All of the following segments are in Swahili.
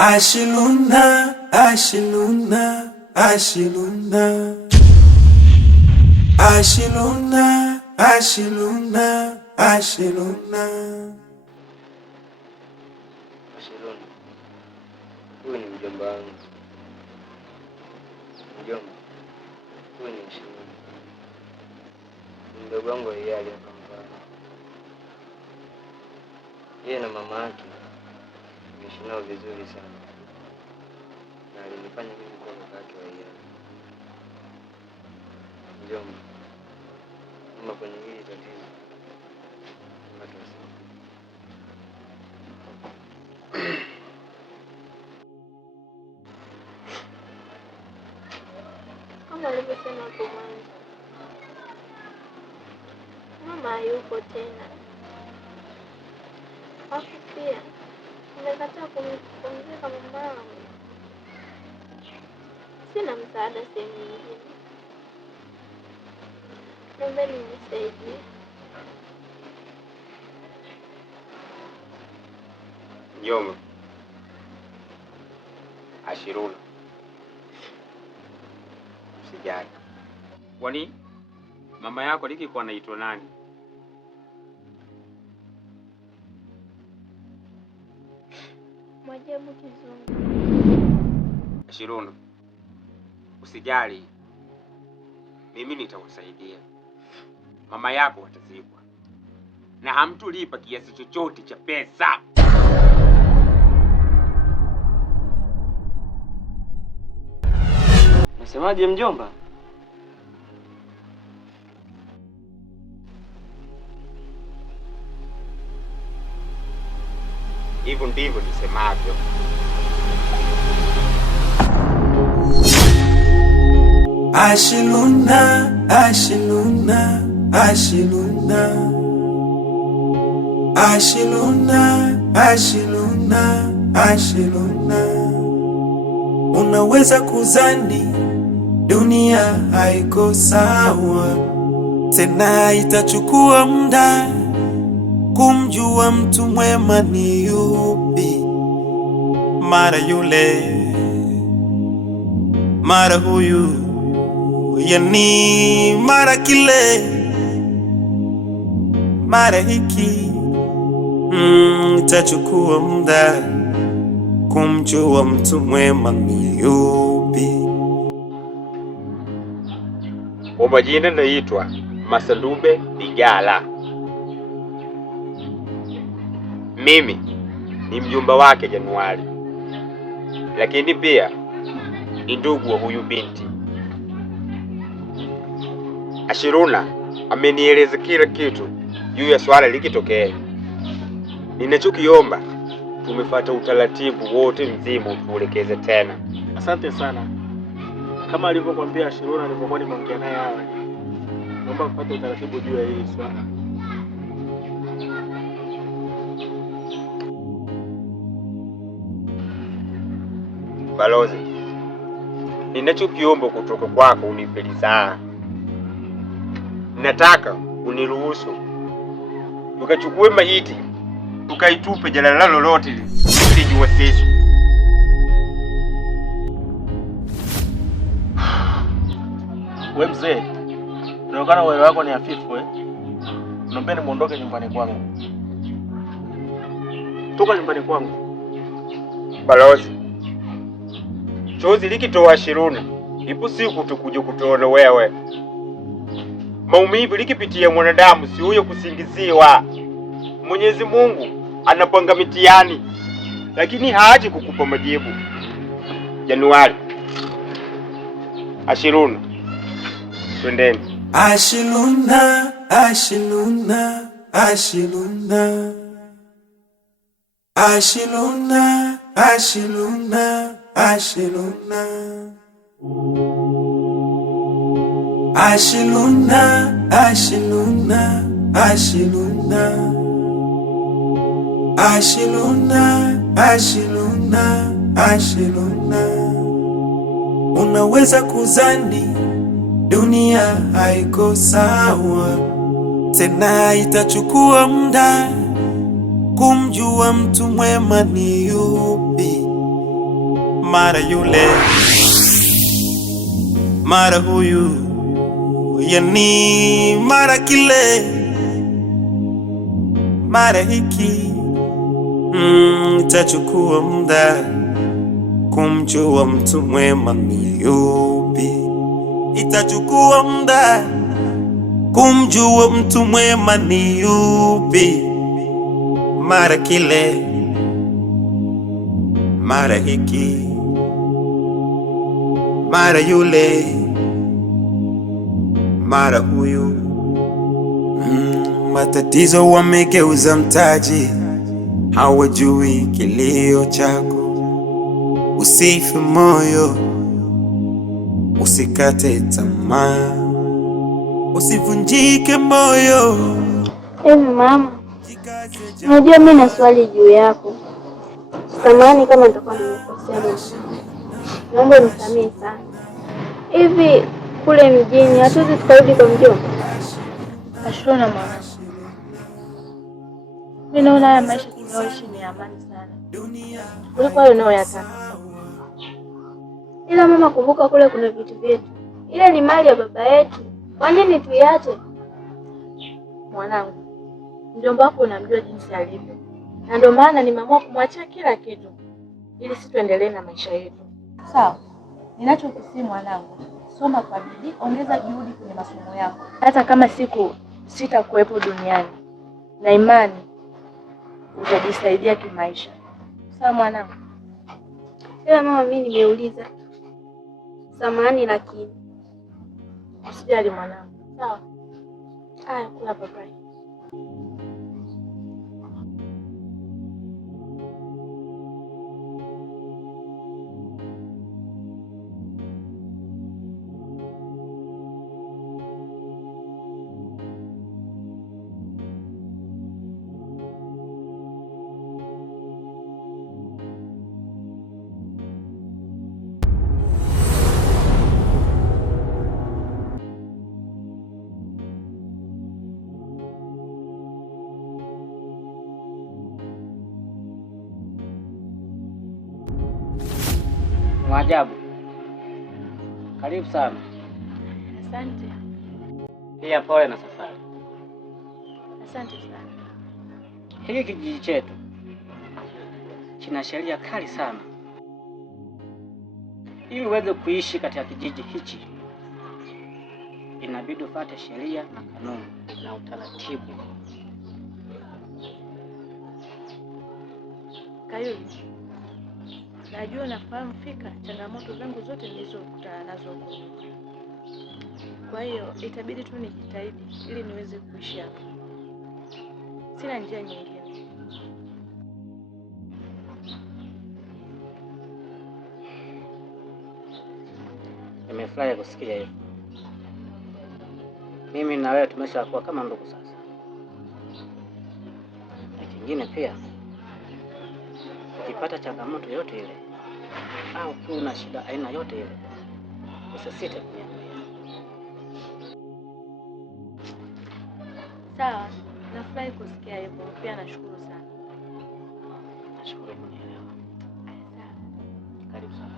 Ashiluna, Ashiluna, Ashiluna, Ashiluna, Ashiluna, Ashiluna. Ashiluna, huyu ni mjomba wangu. Mjomba, huyu ni Ashiluna, mdogo wangu yeye akamzaa. Yeye na mama yake nimeishi nao vizuri sana, na alinifanya mimi kuwa kaka yake wa yeye. Mjomba, mama kwenye hili tatizo watu wasema. Kama alivyosema hapo mwanzo, mama hayupo tena. Hapo pia nimekataa kumzika mamangu. Sina msaada sehemu nyingine. Naombeni mnisaidie. Mjomba, Ashiluna, usijali. Kwani mama yako alikuwa anaitwa nani? Mwajabu Kizungu. Ashiluna, usijali, mimi nitakusaidia. Mama yako atazikwa na hamtulipa kiasi chochote cha pesa. Nasemaje mjomba? Hivyo ndivyo nisemavyo. Ashiluna, Ashiluna, Ashiluna, Ashiluna, Ashiluna, Ashiluna. Unaweza kuzani dunia haiko sawa, tena itachukua muda kumjua mtu mwema ni yupi. Mara yule, mara huyu, yani mara kile, mara hiki. Itachukua muda kumjua mtu mwema ni yupi. Kwa majina naitwa Masandube Digala. Mimi ni mjomba wake Januari, lakini pia ni ndugu wa huyu binti. Ashiluna amenieleza kila kitu juu ya swala likitokea. Ninachokiomba, tumefuata utaratibu wote mzima, tuelekeze tena. Asante sana. Kama alivyokuambia Ashiluna nilipokuwa nimeongea naye awali, naomba kufuata utaratibu juu ya hili swala. Balozi, ninachokiomba kutoka kwako unipe ridhaa. Nataka uniruhusu tukachukue maiti tukaitupe jalala lolote lijua sisi. We mzee, unaonekana uwezo wako ni hafifu Naombeni muondoke nyumbani kwangu. Toka nyumbani kwangu. Balozi, chozi likitoa Ashiluna, ipo siku tukuje kutuona wewe. Maumivu likipitia mwanadamu si huyo kusingiziwa. Mwenyezi Mungu anapanga mitihani, lakini haaji kukupa majibu. Januari, Ashiluna, twendeni. Ashiluna, Ashiluna, Ashiluna, Ashiluna, Ashiluna, Ashiluna, Ashiluna, Ashiluna, Ashiluna, Ashiluna, Ashiluna, Ashiluna. Unaweza kuzani dunia haiko sawa, tena itachukua muda kumjua mtu mwema ni yupi. mara yule, mara huyu, yani mara kile, mara hiki. Itachukua muda kumjua mtu mwema ni yupi. Itachukua muda kumjua mtu mwema ni yupi. Mara kile, mara hiki, mara yule, mara huyu. Matatizo wamegeuza mtaji, hawajui kilio chako. Usife moyo, usikate tamaa, usivunjike moyo. Mama, unajua mimi na swali juu yako. Samahani kama nitakuwa nimekosea mama. Naomba unisamehe sana. Hivi kule mjini hatuwezi tukarudi kwa mjomba? Ashona mama. Mimi naona haya maisha tunayoishi ni amani sana kuliko hayo unayoyataka. Ila mama, kumbuka kule kuna vitu vyetu. Ile ni mali ya baba yetu. Kwa nini tuiache? Mwanangu, mjomba wako unamjua jinsi alivyo, na ndio maana nimeamua kumwachia kila kitu ili sisi tuendelee na maisha yetu. Sawa? Ninachokusii mwanangu, soma kwa bidii, ongeza juhudi kwenye masomo yako. Hata kama siku sitakuwepo duniani, na imani utajisaidia kimaisha. Sawa mwanangu? Ila mama, mimi nimeuliza. Samahani lakini usijali mwanangu. sawa. Haya, kula papai. Maajabu. Karibu sana. Asante. Pia pole na safari. Asante sana. Hiki kijiji chetu kina sheria kali sana. Ili uweze kuishi katika kijiji hichi, inabidi ufuate sheria na kanuni na utaratibu. Kayuni, najua nafahamu fika changamoto zangu zote nilizokutana nazo huko. Kwa hiyo itabidi tu nijitahidi ili niweze kuishi hapa. Sina njia nyingine. Nimefurahi kusikia hivyo. Mimi na wewe tumeshakuwa kama ndugu sasa. Na kingine pia, ukipata changamoto yote ile au ukiwa na shida aina yote ile, usisite kuniambia. Sawa, nafurahi kusikia hivyo. Pia nashukuru sana. Nashukuru kunielewa. Sawa. Karibu sana.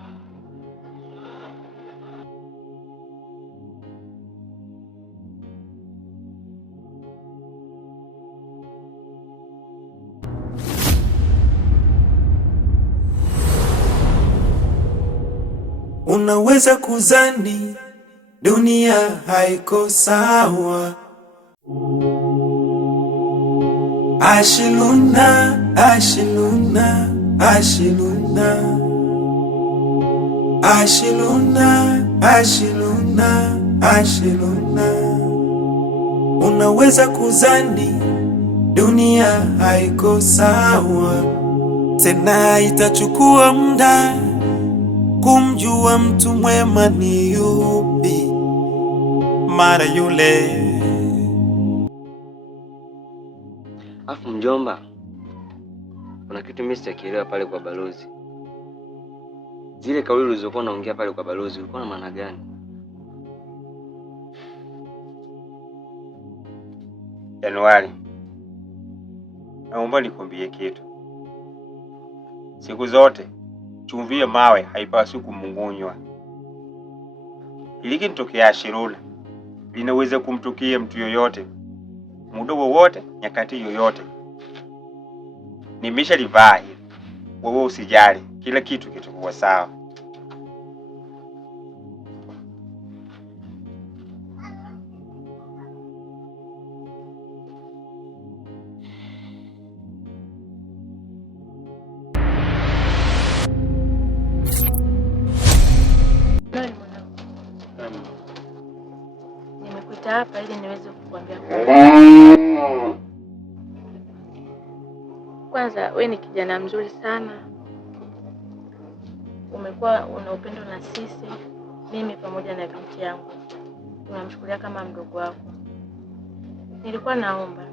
Unaweza kuzani dunia haiko sawa. Ashiluna, ashiluna, ashiluna, ashiluna, ashiluna, ashiluna. Unaweza kuzani dunia haiko sawa. Tena itachukua muda kumjua mtu mwema ni yupi. Mara yule. Afu mjomba, kuna kitu mimi sijakielewa pale kwa balozi. Zile kauli ulizokuwa unaongea pale kwa balozi ulikuwa na maana gani? Januari, naomba nikwambie kitu. Siku zote chumvi ya mawe haipaswi kumung'unywa. Ilikitokea Shiruna linaweza kumtukia mtu yoyote, muda wowote, nyakati yoyote. Nimeshalivaa hili. Wewe usijali, kila kitu kitakuwa sawa. Nimekuita hapa ili niweze kukuambia kwanza, wewe ni kijana mzuri sana. Umekuwa una upendo na sisi, mimi pamoja na binti yangu. Tunamchukulia kama mdogo wako. Nilikuwa naomba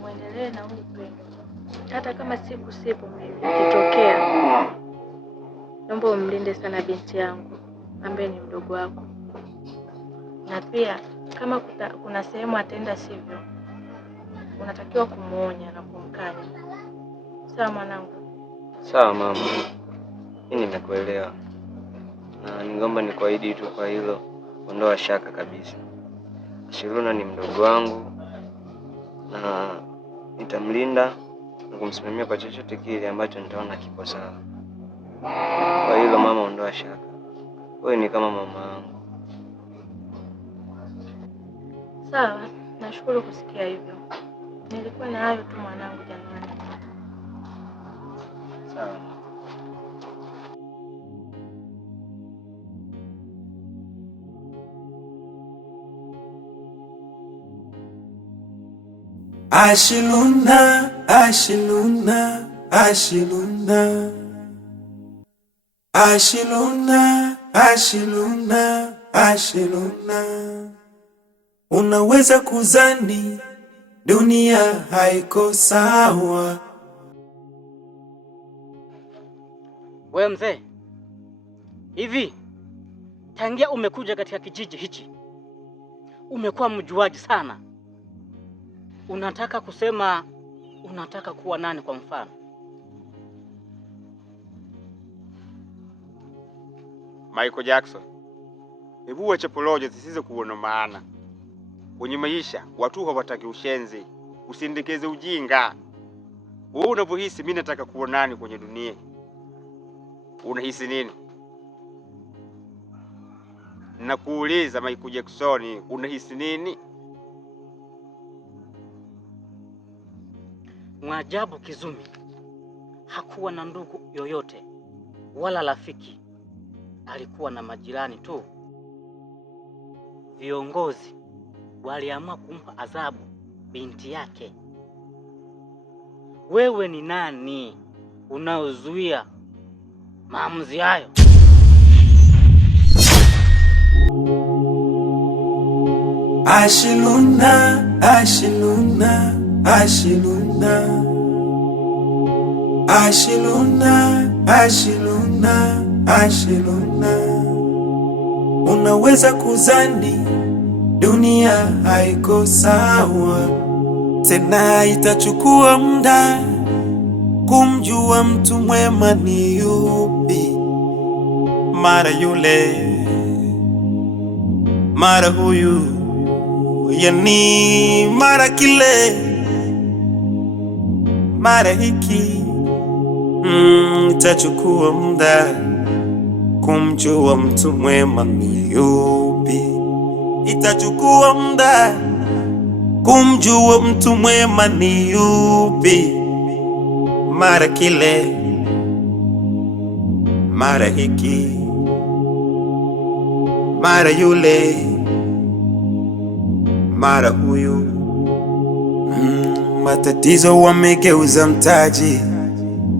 muendelee na huu upendo. Hata kama sipo mimi ikitokea, naomba umlinde sana binti yangu ambaye ni mdogo wako. Na pia kama kuna sehemu atenda sivyo, unatakiwa kumuonya na kumkanya. Sawa mwanangu? Sawa mama, mimi nimekuelewa. Na ningeomba nikuahidi tu kwa hilo, ondoa shaka kabisa. Shiruna ni mdogo wangu na nitamlinda na kumsimamia kwa chochote kile ambacho nitaona kipo sawa. Kwa hilo mama, ondoa shaka. Wewe ni kama mama yangu. Sawa, nashukuru kusikia hivyo. Nilikuwa na hayo tu mwanangu Januari. Sawa. Ashiluna, Ashiluna, Ashiluna, Ashiluna, Ashiluna, Ashiluna. Unaweza kuzani dunia haiko sawa. Wewe mzee, hivi tangia umekuja katika kijiji hichi umekuwa mjuaji sana. Unataka kusema unataka kuwa nani kwa mfano? Michael Jackson, hebu wacha poloje zisizo kuona maana. Kwenye maisha watu hawataki ushenzi, usindikeze ujinga. Wewe unavyohisi mimi nataka kuwa nani kwenye dunia? Unahisi nini? Nakuuliza Michael Jackson, unahisi nini? Mwajabu Kizumi hakuwa na ndugu yoyote wala rafiki, alikuwa na majirani tu. Viongozi waliamua kumpa adhabu binti yake. Wewe ni nani unaozuia maamuzi hayo? Ashiluna, Ashiluna, Ashiluna, Ashiluna, Ashiluna, Ashiluna. Unaweza kuzani dunia haiko sawa, tena itachukua muda kumjua mtu mwema ni yupi. Mara yule, mara huyu, yani mara kile, mara hiki. Itachukua muda kumjua mtu mwema ni yupi. Itachukua muda kumjua mtu mwema ni yupi. Mara kile, mara hiki, mara yule, mara huyu. Matatizo wamegeuza mtaji,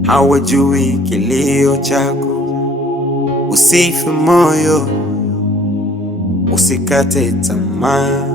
hawajui kilio chako. Usife moyo, usikate tamaa.